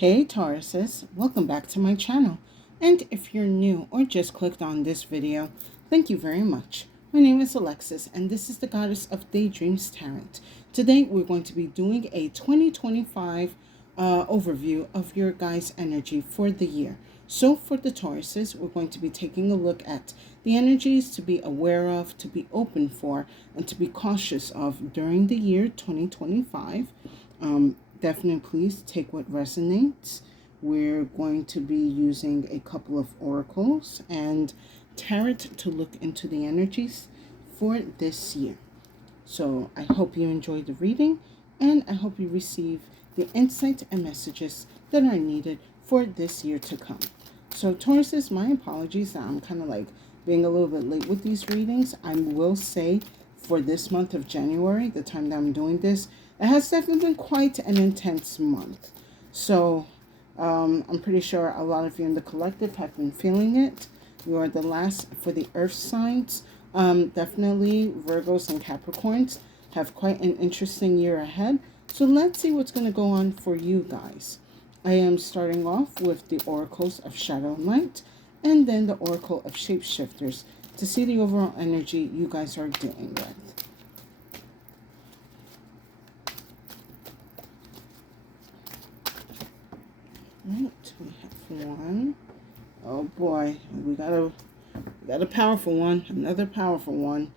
Hey Tauruses, welcome back to my channel. And if you're new or just clicked on this video, thank you very much. My name is Alexis and this is the Goddess of Daydreams Tarot. Today we're going to be doing a 2025 overview of your guys' energy for the year. So for the Tauruses, we're going to be taking a look at the energies to be aware of, to be open for, and to be cautious of during the year 2025. Definitely please take what resonates. We're going to be using a couple of oracles and tarot to look into the energies for this year. So I hope you enjoy the reading and I hope you receive the insight and messages that are needed for this year to come. So Tauruses, my apologies that I'm kind of like being a little bit late with these readings. I will say for this month of January, the time that I'm doing this, it has definitely been quite an intense month. So I'm pretty sure a lot of you in the collective have been feeling it. You are the last for the earth signs. Definitely Virgos and Capricorns have quite an interesting year ahead. So let's see what's going to go on for you guys. I am starting off with the oracles of Shadow and Light and then the oracle of Shapeshifters to see the overall energy you guys are dealing with. Right, we have one. Oh boy, we got a powerful one, another powerful one.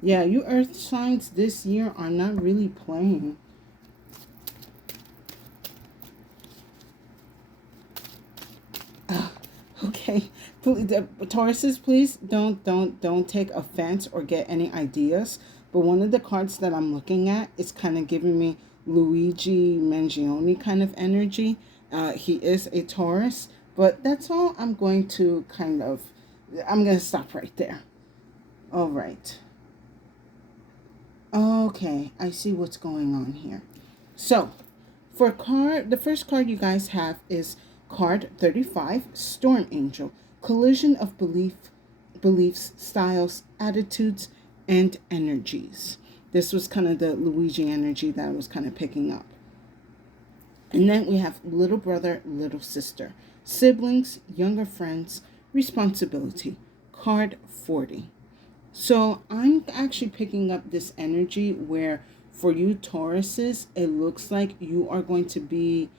Yeah, you earth signs this year are not really playing. Okay, Tauruses, please don't take offense or get any ideas. But one of the cards that I'm looking at is kind of giving me Luigi Mangione kind of energy. He is a Taurus, but that's all I'm going to I'm going to stop right there. All right. Okay, I see what's going on here. So, for the first card you guys have is card 35, Storm Angel. Collision of beliefs, styles, attitudes, and energies. This was kind of the Luigi energy that I was kind of picking up. And then we have little brother, little sister. Siblings, younger friends, responsibility. Card 40. So I'm actually picking up this energy where for you Tauruses, it looks like you are going to be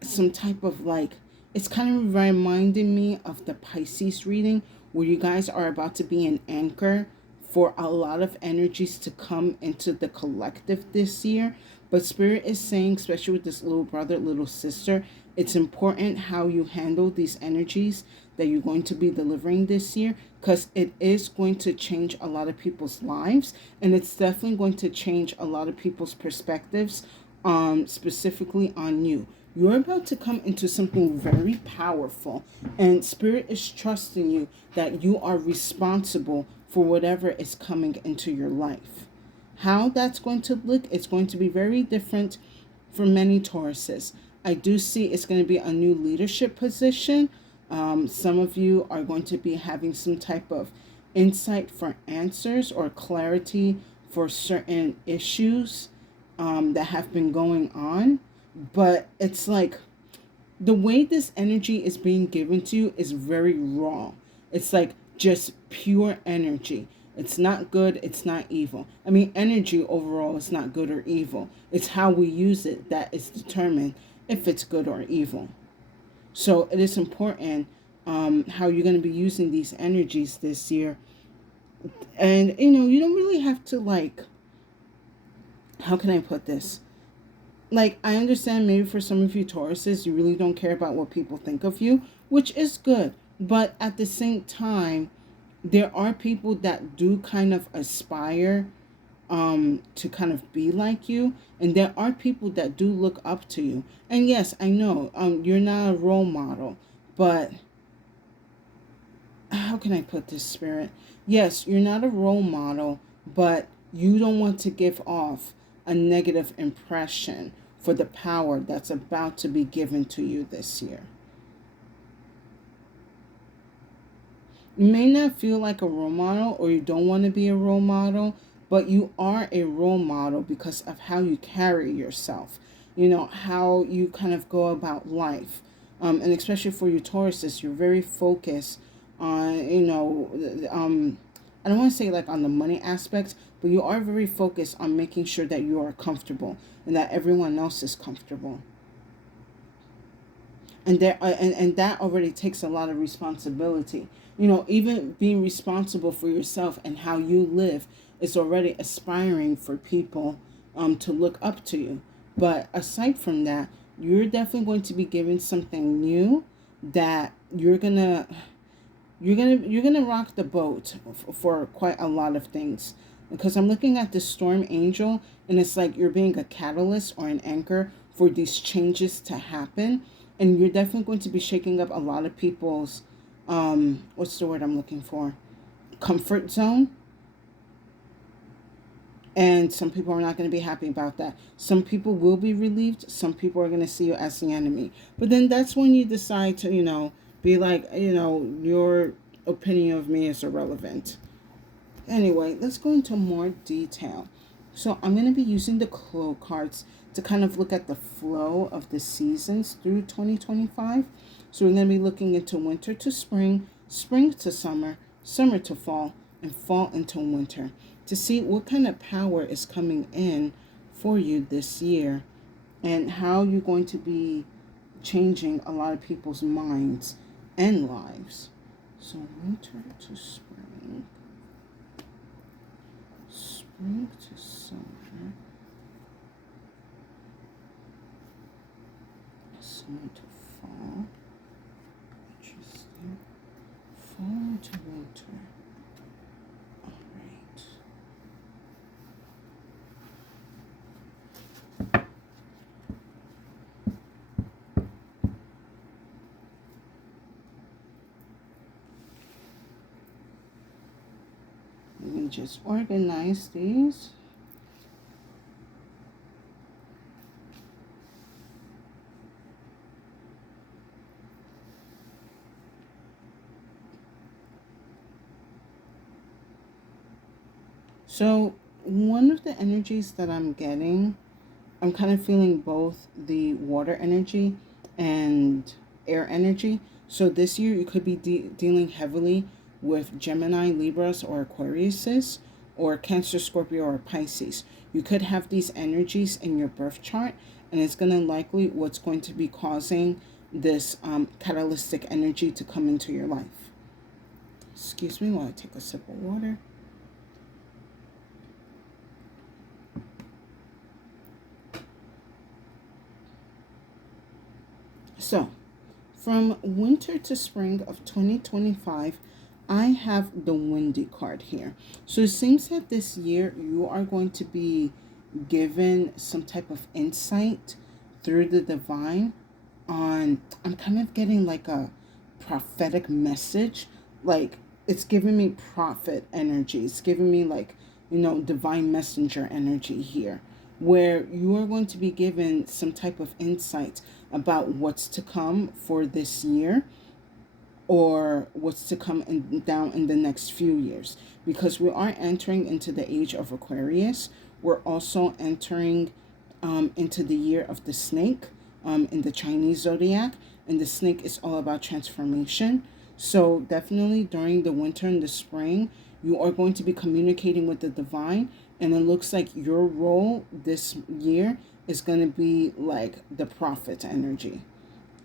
some type of like, it's kind of reminding me of the Pisces reading where you guys are about to be an anchor for a lot of energies to come into the collective this year. But Spirit is saying, especially with this little brother, little sister, it's important how you handle these energies that you're going to be delivering this year, because it is going to change a lot of people's lives, and it's definitely going to change a lot of people's perspectives, specifically on you. You're about to come into something very powerful, and Spirit is trusting you that you are responsible for whatever is coming into your life. How that's going to look, it's going to be very different for many Tauruses. I do see it's going to be a new leadership position. Some of you are going to be having some type of insight for answers or clarity for certain issues that have been going on. But it's like the way this energy is being given to you is very raw. It's like just pure energy. It's not good, it's not evil. I mean, energy overall is not good or evil. It's how we use it that is determined if it's good or evil. So it is important how you're going to be using these energies this year. And, you don't really have to like, how can I put this? Like, I understand maybe for some of you Tauruses, you really don't care about what people think of you, which is good. But at the same time, there are people that do kind of aspire to kind of be like you, and there are people that do look up to you. And yes, I know you're not a role model, but how can I put this, Spirit? Yes, you're not a role model, but you don't want to give off a negative impression for the power that's about to be given to you this year. You may not feel like a role model, or you don't want to be a role model, but you are a role model because of how you carry yourself. how you kind of go about life. And especially for you Tauruses, you're very focused on, I don't want to say like on the money aspect, but you are very focused on making sure that you are comfortable and that everyone else is comfortable. And that already takes a lot of responsibility. Even being responsible for yourself and how you live is already aspiring for people to look up to you. But aside from that, you're definitely going to be given something new that you're gonna rock the boat for quite a lot of things. Because I'm looking at the storm angel, and it's like you're being a catalyst or an anchor for these changes to happen, and you're definitely going to be shaking up a lot of people's what's the word I'm looking for, comfort zone. And some people are not going to be happy about that. Some people will be relieved. Some people are going to see you as the enemy. But then that's when you decide to, be like, your opinion of me is irrelevant. Anyway, let's go into more detail. So I'm going to be using the Clo cards to kind of look at the flow of the seasons through 2025. So we're going to be looking into winter to spring, spring to summer, summer to fall, and fall into winter to see what kind of power is coming in for you this year and how you're going to be changing a lot of people's minds and lives. So winter to spring, spring to summer, summer to fall, interesting, fall to winter. All right. Let me just organize these. So one of the energies that I'm getting, I'm kind of feeling both the water energy and air energy. So this year you could be dealing heavily with Gemini, Libras, or Aquariuses, or Cancer, Scorpio, or Pisces. You could have these energies in your birth chart, and it's going to likely what's going to be causing this catalytic energy to come into your life. Excuse me while I take a sip of water. So, from winter to spring of 2025, I have the windy card here. So it seems that this year you are going to be given some type of insight through the divine on, I'm kind of getting like a prophetic message. Like it's giving me prophet energy. It's giving me like, divine messenger energy here, where you are going to be given some type of insight about what's to come for this year or what's to come down in the next few years, because we are entering into the age of Aquarius. We're also entering into the year of the snake in the Chinese zodiac, and the snake is all about transformation. So definitely during the winter and the spring, you are going to be communicating with the divine, and it looks like your role this year is going to be like the prophet energy.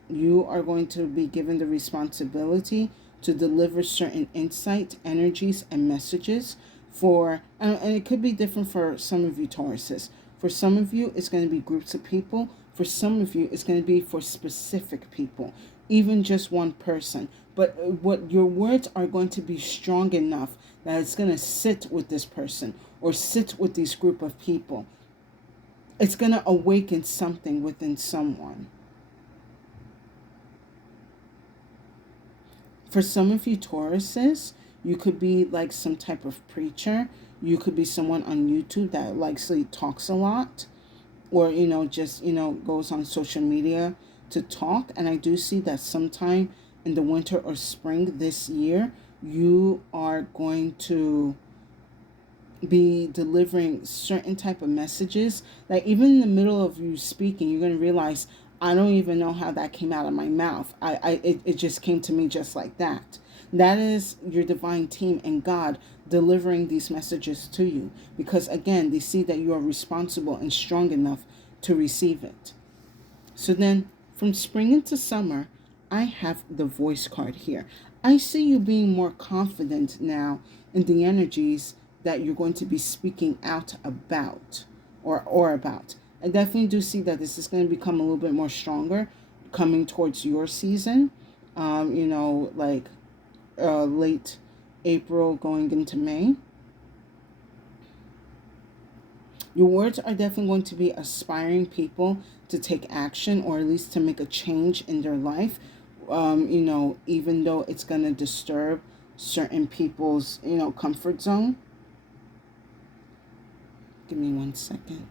You are going to be given the responsibility to deliver certain insight, energies, and messages for, and it could be different for some of you Tauruses. For some of you, it's going to be groups of people. For some of you, it's going to be for specific people, even just one person. But what your words are going to be strong enough that it's going to sit with this person or sit with this group of people. It's going to awaken something within someone. For some of you Tauruses, you could be like some type of preacher. You could be someone on YouTube that likely talks a lot, or just goes on social media to talk. And I do see that sometime in the winter or spring this year, you are going to be delivering certain type of messages. Like even in the middle of you speaking, you're going to realize, I don't even know how that came out of my mouth. It just came to me just like that. That is your divine team and God delivering these messages to you, because again, they see that you are responsible and strong enough to receive it. So then from spring into summer, I have the voice card here. I see you being more confident now in the energies that you're going to be speaking out about, or about. I definitely do see that this is going to become a little bit more stronger coming towards your season. Like late April going into May. Your words are definitely going to be aspiring people to take action, or at least to make a change in their life. Even though it's going to disturb certain people's, comfort zone. Give me 1 second.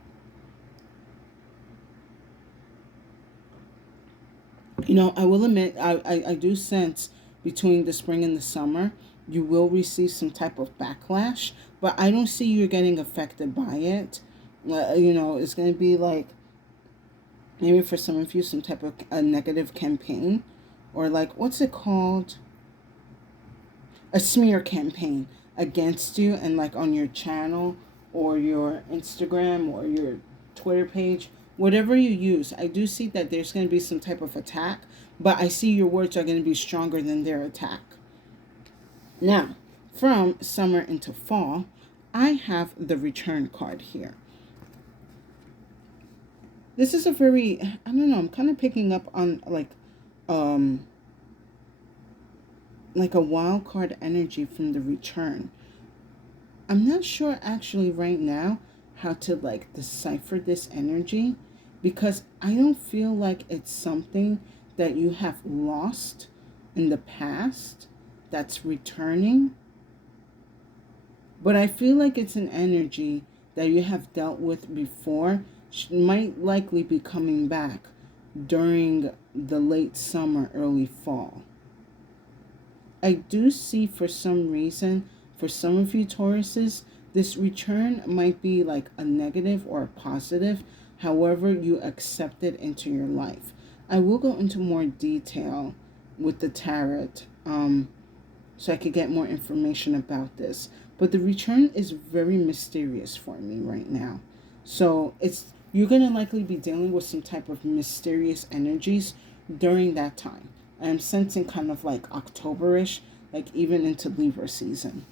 I will admit, I do sense between the spring and the summer, you will receive some type of backlash, but I don't see you getting affected by it. It's going to be like, maybe for some of you, some type of a negative campaign, or like, what's it called? A smear campaign against you, and like on your channel or your Instagram or your Twitter page, whatever you use. I do see that there's going to be some type of attack, but I see your words are going to be stronger than their attack. Now, from summer into fall, I have the return card here. This is a very, I don't know, I'm kind of picking up on like a wild card energy from the return. I'm not sure actually right now how to like decipher this energy, because I don't feel like it's something that you have lost in the past that's returning. But I feel like it's an energy that you have dealt with before, might likely be coming back during the late summer, early fall. I do see, for some reason, for some of you Tauruses, this return might be like a negative or a positive, however you accept it into your life. I will go into more detail with the tarot, so I could get more information about this. But the return is very mysterious for me right now. So you're going to likely be dealing with some type of mysterious energies during that time. I'm sensing kind of like Octoberish, like even into Libra season.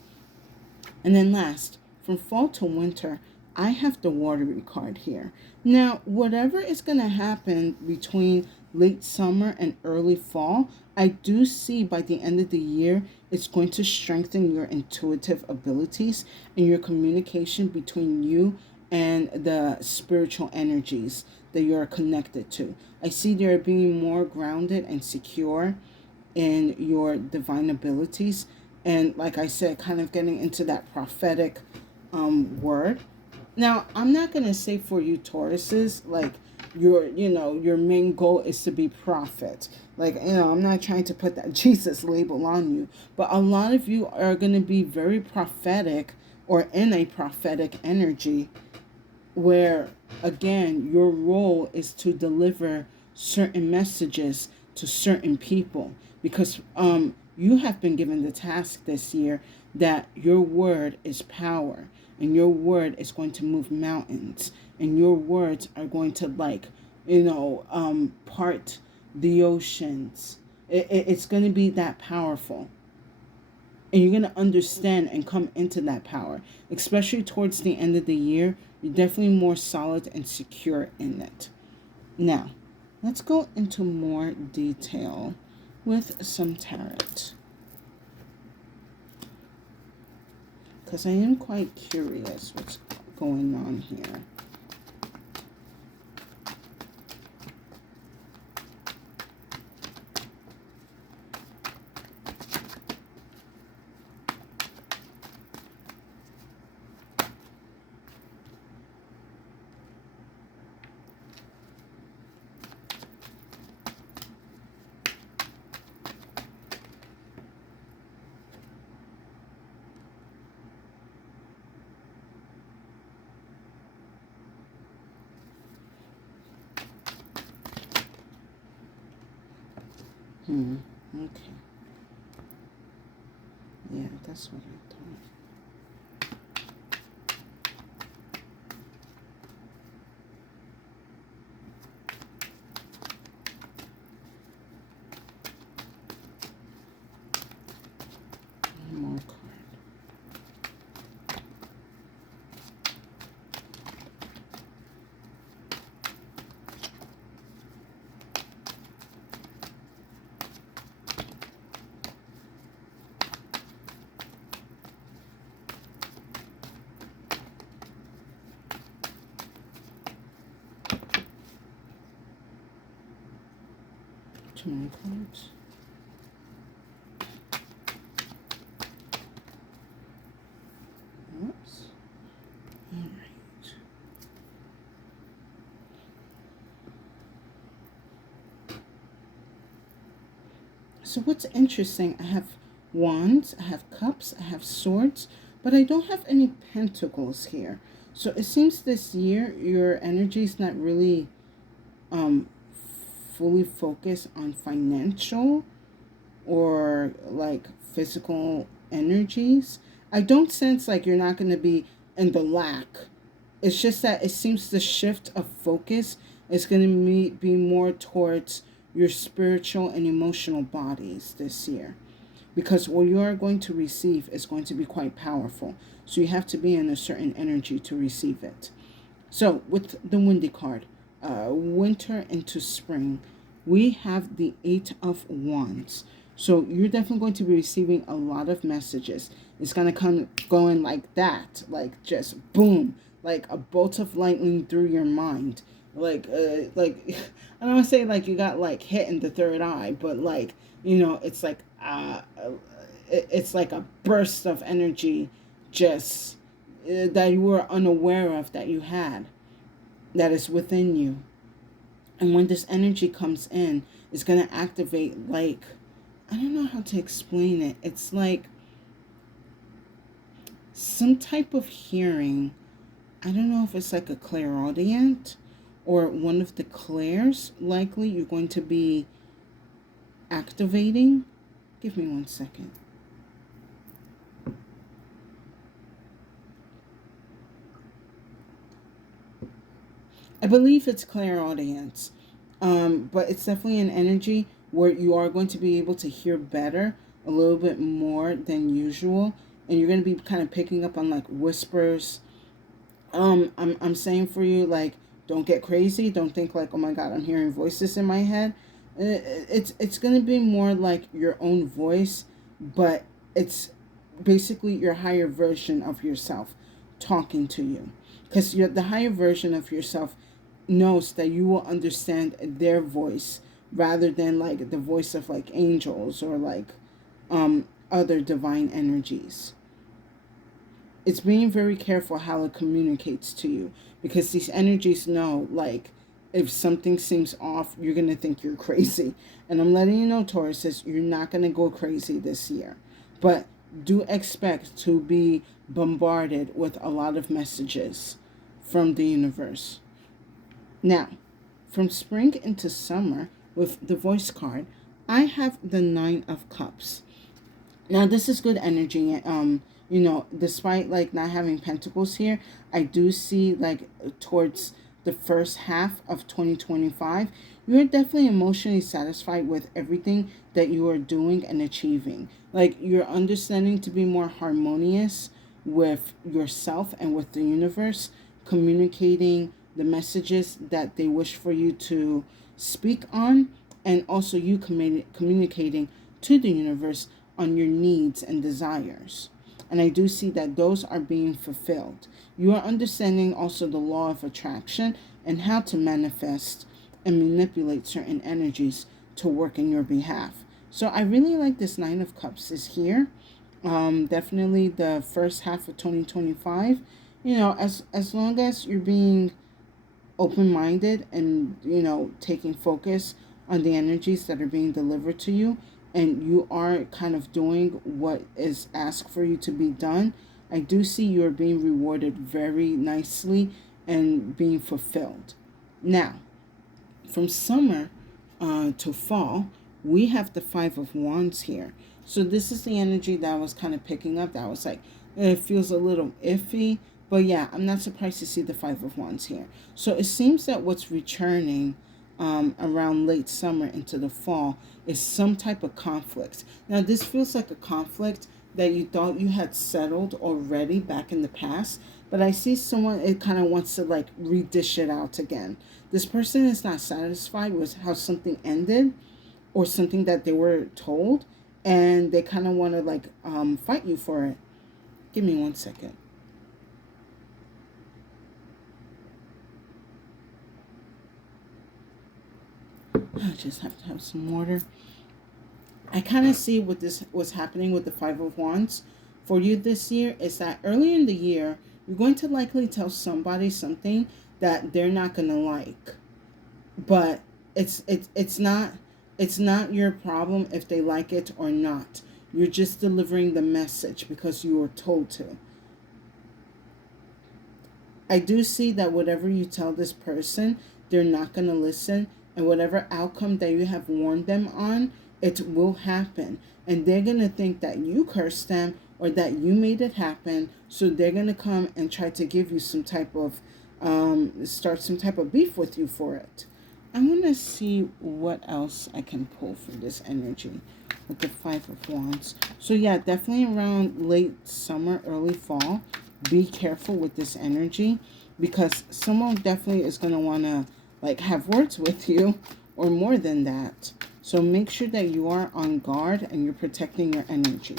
And then last, from fall to winter, I have the watery card here. Now, whatever is going to happen between late summer and early fall, I do see by the end of the year, it's going to strengthen your intuitive abilities and your communication between you and the spiritual energies that you're connected to. I see there being more grounded and secure in your divine abilities. And like I said, kind of getting into that prophetic word. Now, I'm not going to say for you Tauruses, like your main goal is to be prophet. Like, I'm not trying to put that Jesus label on you, but a lot of you are going to be very prophetic or in a prophetic energy where, again, your role is to deliver certain messages to certain people, because you have been given the task this year that your word is power, and your word is going to move mountains, and your words are going to part the oceans. It's going to be that powerful. And you're going to understand and come into that power, especially towards the end of the year. You're definitely more solid and secure in it. Now, let's go into more detail with some tarot, because I am quite curious what's going on here. Okay. Yeah, that's what I thought. One more card. Too many cards. Oops. All right. So what's interesting, I have wands, I have cups, I have swords, but I don't have any pentacles here. So it seems this year your energy is not really um fully focused on financial or like physical energies. I don't sense like you're not going to be in the lack. It's just that it seems the shift of focus is going to be more towards your spiritual and emotional bodies this year. Because what you are going to receive is going to be quite powerful. So you have to be in a certain energy to receive it. So with the windy card, winter into spring, we have the Eight of Wands. So you're definitely going to be receiving a lot of messages. It's going to come going like that, like just boom, like a bolt of lightning through your mind. Like I don't want to say like you got like hit in the third eye, but like, it's like it's like a burst of energy just that you were unaware of that you had, that is within you. And when this energy comes in, it's going to activate, like, I don't know how to explain it. It's like some type of hearing. I don't know if it's like a clairaudient or one of the clairs, likely you're going to be activating. Give me 1 second. I believe it's clairaudience, but it's definitely an energy where you are going to be able to hear better, a little bit more than usual, and you're going to be kind of picking up on like whispers. I'm saying for you, like, don't get crazy. Don't think like, oh my God, I'm hearing voices in my head. It's going to be more like your own voice, but it's basically your higher version of yourself talking to you, because the higher version of yourself knows that you will understand their voice rather than like the voice of like angels or like other divine energies. It's being very careful how it communicates to you, because these energies know, like, if something seems off, you're going to think you're crazy. And I'm letting you know, Taurus, says you're not going to go crazy this year. But do expect to be bombarded with a lot of messages from the universe. Now, from spring into summer, with the voice card, I have the Nine of Cups. Now, this is good energy. Despite like not having pentacles here, I do see like towards the first half of 2025, you're definitely emotionally satisfied with everything that you are doing and achieving. Like, you're understanding to be more harmonious with yourself and with the universe, communicating the messages that they wish for you to speak on, and also you communicating to the universe on your needs and desires. And I do see that those are being fulfilled. You are understanding also the law of attraction and how to manifest and manipulate certain energies to work in your behalf. So I really like this Nine of Cups is here. Definitely the first half of 2025. As long as you're being open-minded and taking focus on the energies that are being delivered to you, and you are kind of doing what is asked for you to be done, I do see you're being rewarded very nicely and being fulfilled. Now, from summer to fall, we have the Five of Wands here. So this is the energy that I was kind of picking up. That was like, it feels a little iffy. But yeah, I'm not surprised to see the Five of Wands here. So it seems that what's returning around late summer into the fall is some type of conflict. Now, this feels like a conflict that you thought you had settled already back in the past. But I see someone, it kind of wants to like redish it out again. This person is not satisfied with how something ended or something that they were told, and they kind of want to like fight you for it. Give me 1 second. I just have to have some water. I kind of see what this was happening with the Five of Wands for you this year is that early in the year you're going to likely tell somebody something that they're not going to like, but it's not your problem if they like it or not. You're just delivering the message because you were told to. I do see that whatever you tell this person, they're not going to listen, and whatever outcome that you have warned them on, it will happen. And they're going to think that you cursed them or that you made it happen. So they're going to come and try to give you some type of, start some type of beef with you for it. I'm going to see what else I can pull from this energy with the Five of Wands. So yeah, definitely around late summer, early fall, be careful with this energy because someone definitely is going to want to like have words with you or more than that. So make sure that you are on guard and you're protecting your energy.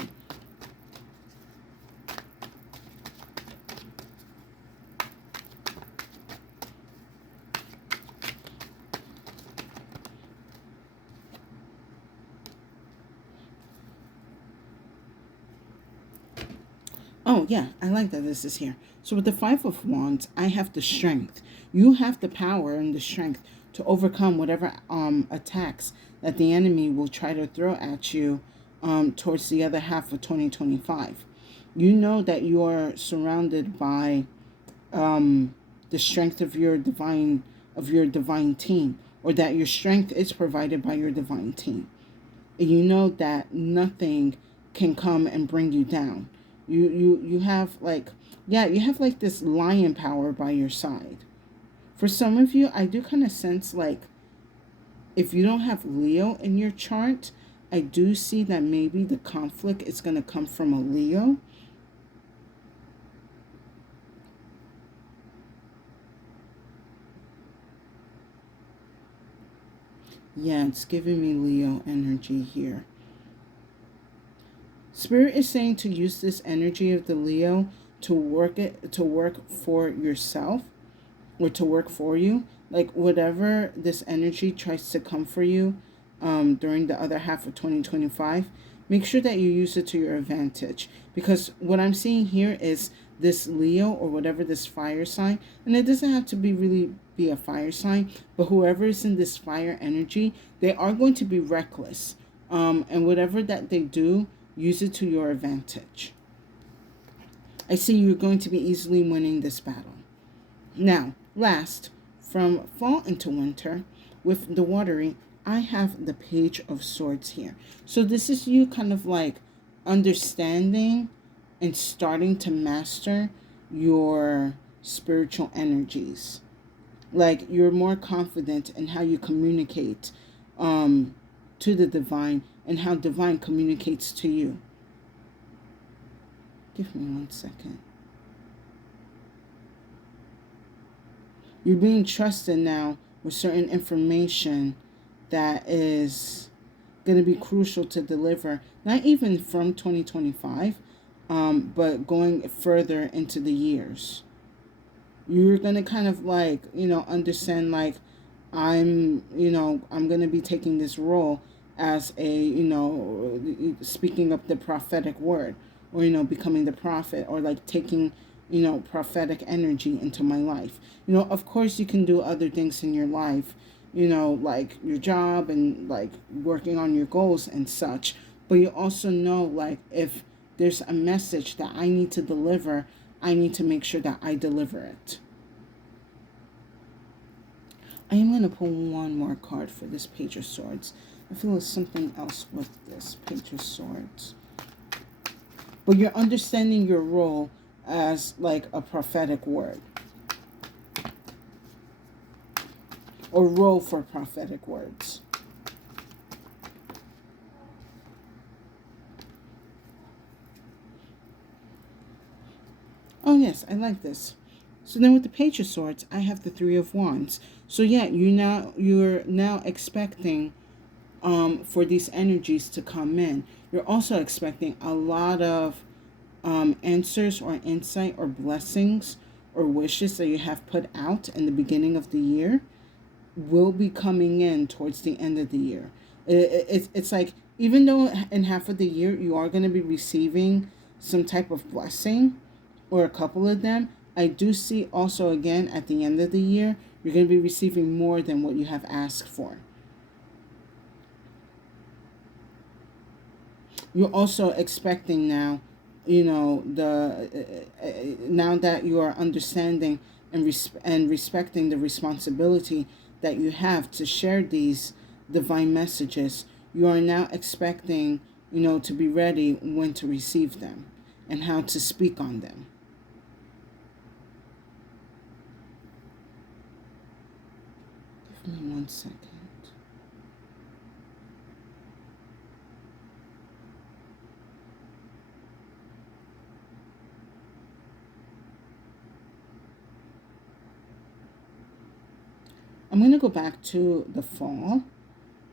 Oh, yeah, I like that this is here. So with the Five of Wands, I have the strength. You have the power and the strength to overcome whatever attacks that the enemy will try to throw at you towards the other half of 2025. You know that you are surrounded by the strength of your divine team, or that your strength is provided by your divine team. And you know that nothing can come and bring you down. You have like, yeah, you have like this lion power by your side. For some of you, I do kind of sense like if you don't have Leo in your chart, I do see that maybe the conflict is going to come from a Leo. Yeah, it's giving me Leo energy here. Spirit is saying to use this energy of the Leo to work for yourself or to work for you. Like whatever this energy tries to come for you during the other half of 2025, make sure that you use it to your advantage. Because what I'm seeing here is this Leo or whatever this fire sign, and it doesn't have to be a fire sign, but whoever is in this fire energy, they are going to be reckless. And whatever that they do, use it to your advantage. I see you're going to be easily winning this battle. Now, last, from fall into winter, with the watery, I have the Page of Swords here. So this is you kind of like understanding and starting to master your spiritual energies. Like you're more confident in how you communicate to the divine and how divine communicates to you. Give me 1 second. You're being trusted now with certain information that is going to be crucial to deliver, not even from 2025, but going further into the years. You're going to kind of like, understand like, I'm going to be taking this role as a, speaking of the prophetic word, or, becoming the prophet, or like taking, prophetic energy into my life. Of course you can do other things in your life, like your job and like working on your goals and such. But you also know, like, if there's a message that I need to deliver, I need to make sure that I deliver it. I am going to pull one more card for this Page of Swords. I feel it's something else with this Page of Swords. But you're understanding your role as like a prophetic word. Or role for prophetic words. Oh yes, I like this. So then with the Page of Swords, I have the Three of Wands. So yeah, you're now expecting for these energies to come in. You're also expecting a lot of answers or insight or blessings or wishes that you have put out in the beginning of the year will be coming in towards the end of the year. It's like, even though in half of the year you are going to be receiving some type of blessing or a couple of them, I do see also again at the end of the year, you're going to be receiving more than what you have asked for. You're also expecting now, now that you are understanding and respecting the responsibility that you have to share these divine messages, you are now expecting, to be ready when to receive them and how to speak on them. Give me 1 second. I'm going to go back to the fall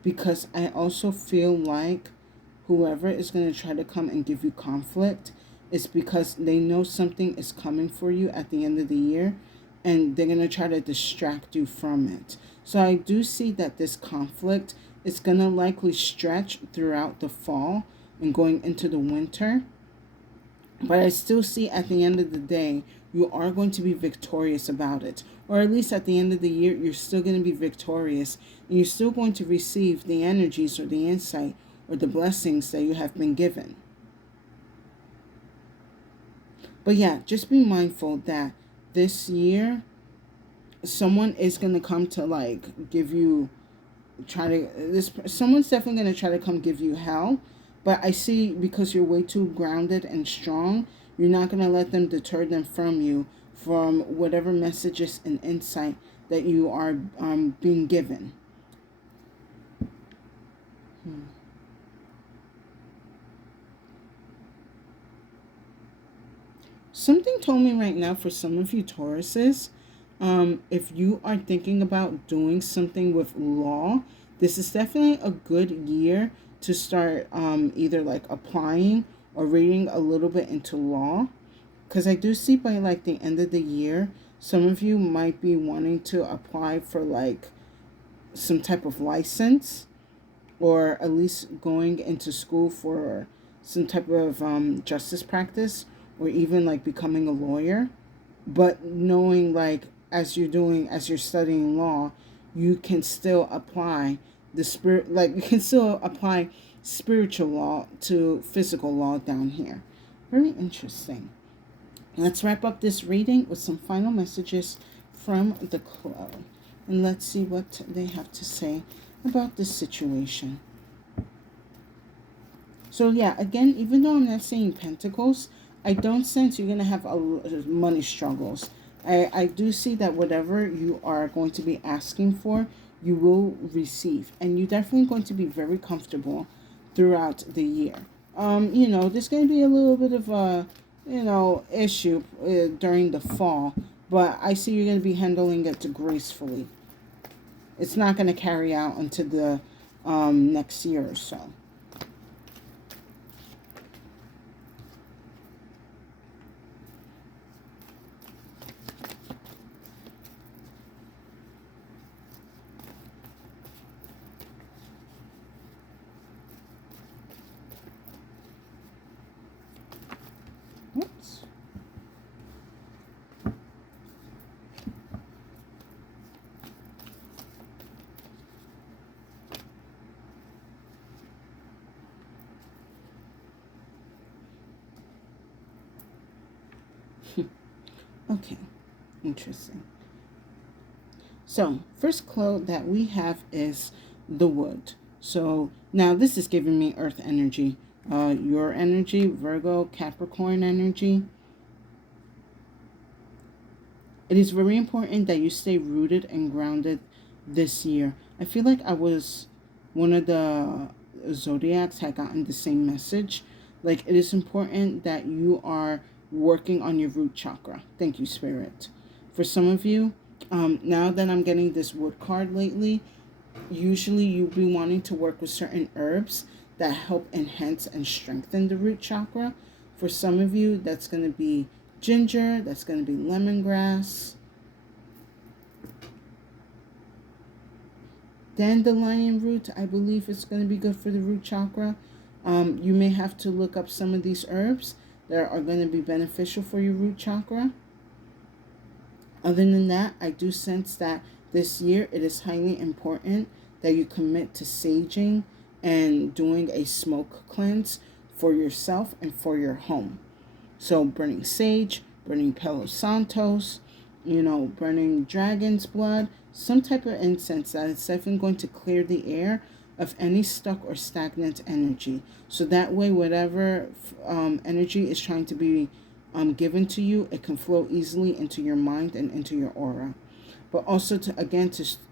because I also feel like whoever is going to try to come and give you conflict is because they know something is coming for you at the end of the year and they're going to try to distract you from it. So I do see that this conflict is going to likely stretch throughout the fall and going into the winter. But I still see at the end of the day, you are going to be victorious about it. Or at least at the end of the year, you're still going to be victorious. And you're still going to receive the energies or the insight or the blessings that you have been given. But yeah, just be mindful that this year, someone is going to come to like give you, someone's definitely going to try to come give you hell. But I see because you're way too grounded and strong, you're not going to let them deter them from you, from whatever messages and insight that you are being given. Something told me right now for some of you Tauruses, if you are thinking about doing something with law, this is definitely a good year to start either like applying or reading a little bit into law. Because I do see by like the end of the year, some of you might be wanting to apply for like some type of license or at least going into school for some type of justice practice or even like becoming a lawyer. But knowing like as you're studying law, you can still apply the spirit, like you can still apply spiritual law to physical law down here. Very interesting. Let's wrap up this reading with some final messages from the cloud. And let's see what they have to say about this situation. So yeah, again, even though I'm not saying pentacles, I don't sense you're going to have money struggles. I do see that whatever you are going to be asking for, you will receive. And you're definitely going to be very comfortable throughout the year. There's going to be a little bit of a, issue during the fall. But I see you're going to be handling it gracefully. It's not going to carry out until the next year or so. Oops. Okay, interesting. So, first clue that we have is the wood. So now this is giving me earth energy. Your energy, Virgo, Capricorn energy. It is very important that you stay rooted and grounded this year. I feel like I was one of the zodiacs had gotten the same message. Like, it is important that you are working on your root chakra. Thank you, Spirit. For some of you, now that I'm getting this wood card lately, usually you'll be wanting to work with certain herbs that help enhance and strengthen the root chakra. For some of you, that's going to be ginger, that's going to be lemongrass, dandelion root. I believe it's going to be good for the root chakra. You may have to look up some of these herbs that are going to be beneficial for your root chakra. Other than that, I do sense that this year it is highly important that you commit to saging and doing a smoke cleanse for yourself and for your home. So burning sage, burning Palo Santos, burning dragon's blood, some type of incense that is definitely going to clear the air of any stuck or stagnant energy. So that way, whatever energy is trying to be given to you, it can flow easily into your mind and into your aura. But also,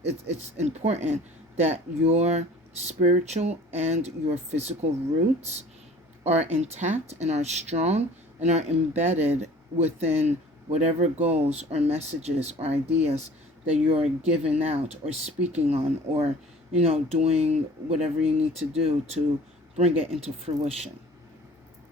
it's important that your spiritual and your physical roots are intact and are strong and are embedded within whatever goals or messages or ideas that you're giving out or speaking on, or doing whatever you need to do to bring it into fruition.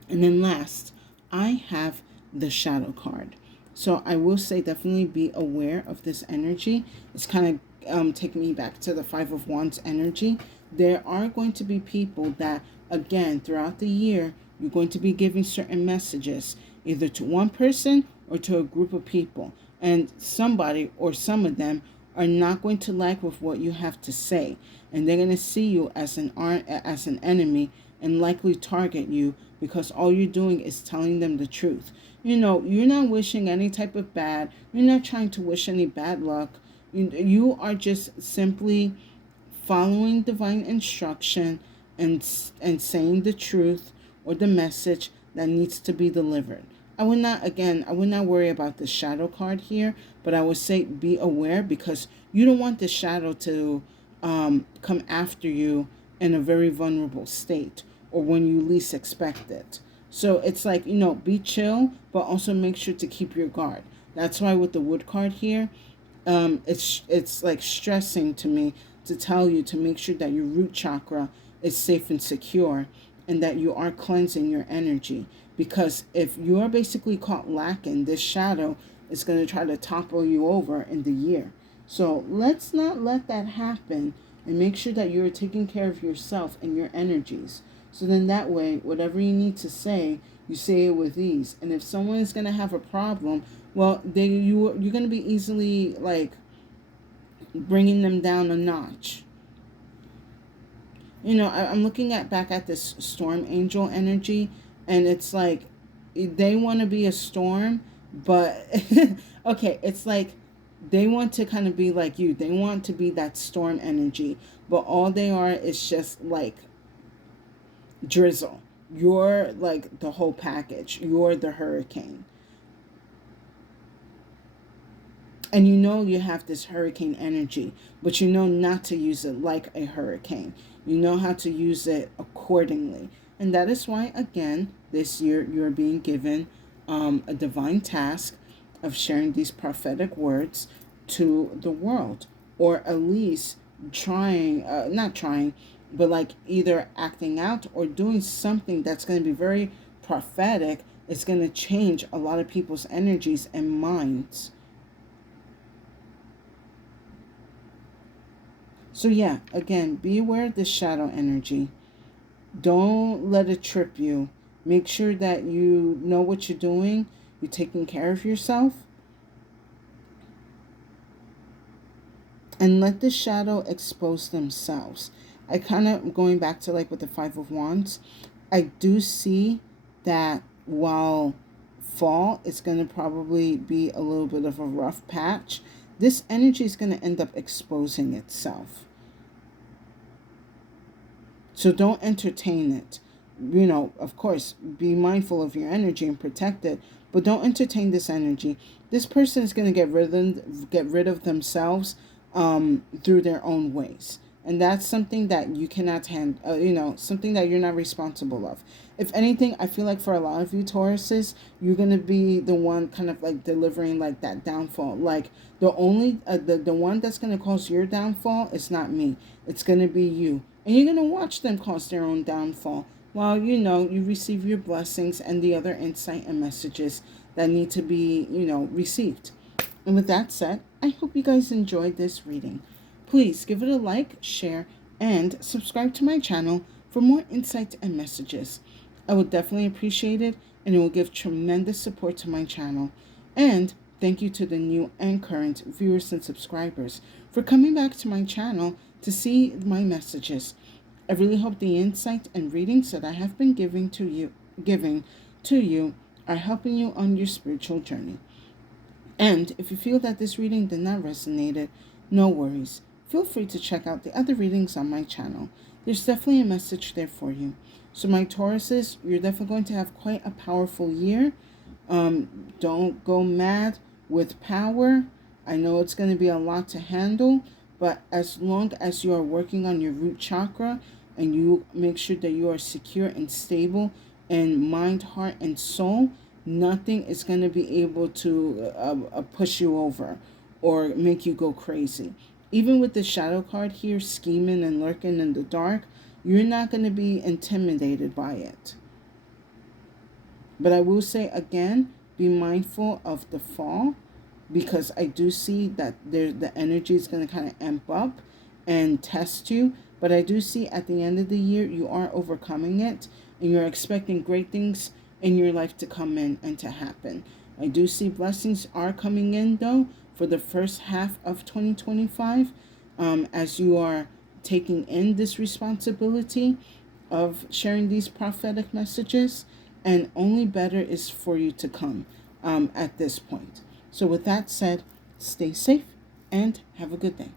And then last, I have the shadow card. So I will say definitely be aware of this energy. It's kind of taking me back to the Five of Wands energy. There are going to be people that, again, throughout the year, you're going to be giving certain messages, either to one person or to a group of people. And somebody or some of them are not going to like with what you have to say. And they're going to see you as an enemy and likely target you because all you're doing is telling them the truth. You're not wishing any type of bad. You're not trying to wish any bad luck. You are just simply following divine instruction and saying the truth or the message that needs to be delivered. I would not worry about the shadow card here, but I would say be aware, because you don't want the shadow to come after you in a very vulnerable state or when you least expect it. So it's like, be chill, but also make sure to keep your guard. That's why with the wood card here, it's like stressing to me to tell you to make sure that your root chakra is safe and secure and that you are cleansing your energy. Because if you are basically caught lacking, this shadow is going to try to topple you over in the year. So let's not let that happen, and make sure that you're taking care of yourself and your energies. So then that way, whatever you need to say, you say it with ease. And if someone is going to have a problem, well, you're going to be easily like bringing them down a notch. I'm looking back at this storm angel energy, and it's like they want to be a storm, but okay, it's like they want to kind of be like you. They want to be that storm energy, but all they are is just like drizzle. You're like the whole package. You're the hurricane. And you have this hurricane energy, but you know not to use it like a hurricane. You know how to use it accordingly. And that is why, again, this year you're being given a divine task of sharing these prophetic words to the world, or at least not trying, but like either acting out or doing something that's going to be very prophetic. It's going to change a lot of people's energies and minds. So yeah, again, be aware of this shadow energy. Don't let it trip you. Make sure that you know what you're doing. You're taking care of yourself. And let the shadow expose themselves. I kind of, going back to like with the Five of Wands, I do see that while fall is going to probably be a little bit of a rough patch, this energy is going to end up exposing itself. So don't entertain it. You know, of course, be mindful of your energy and protect it, but don't entertain this energy. This person is going to get rid of themselves through their own ways. And that's something that you cannot handle, something that you're not responsible of. If anything, I feel like for a lot of you Tauruses, you're going to be the one kind of like delivering like that downfall. Like the one that's going to cause your downfall is not me. It's going to be you. And you're going to watch them cause their own downfall while, you receive your blessings and the other insight and messages that need to be, received. And with that said, I hope you guys enjoyed this reading. Please give it a like, share, and subscribe to my channel for more insights and messages. I would definitely appreciate it, and it will give tremendous support to my channel. And thank you to the new and current viewers and subscribers for coming back to my channel to see my messages. I really hope the insight and readings that I have been giving to you are helping you on your spiritual journey. And if you feel that this reading did not resonate, no worries. Feel free to check out the other readings on my channel. There's definitely a message there for you. So my Tauruses, you're definitely going to have quite a powerful year. Don't go mad with power. I know it's going to be a lot to handle, but as long as you are working on your root chakra and you make sure that you are secure and stable in mind, heart, and soul, nothing is going to be able to push you over or make you go crazy. Even with the shadow card here, scheming and lurking in the dark, you're not going to be intimidated by it. But I will say again, be mindful of the fall, because I do see that the energy is going to kind of amp up and test you. But I do see at the end of the year, you are overcoming it, and you're expecting great things in your life to come in and to happen. I do see blessings are coming in, though, for the first half of 2025, as you are taking in this responsibility of sharing these prophetic messages, and only better is for you to come at this point. So with that said, stay safe and have a good day.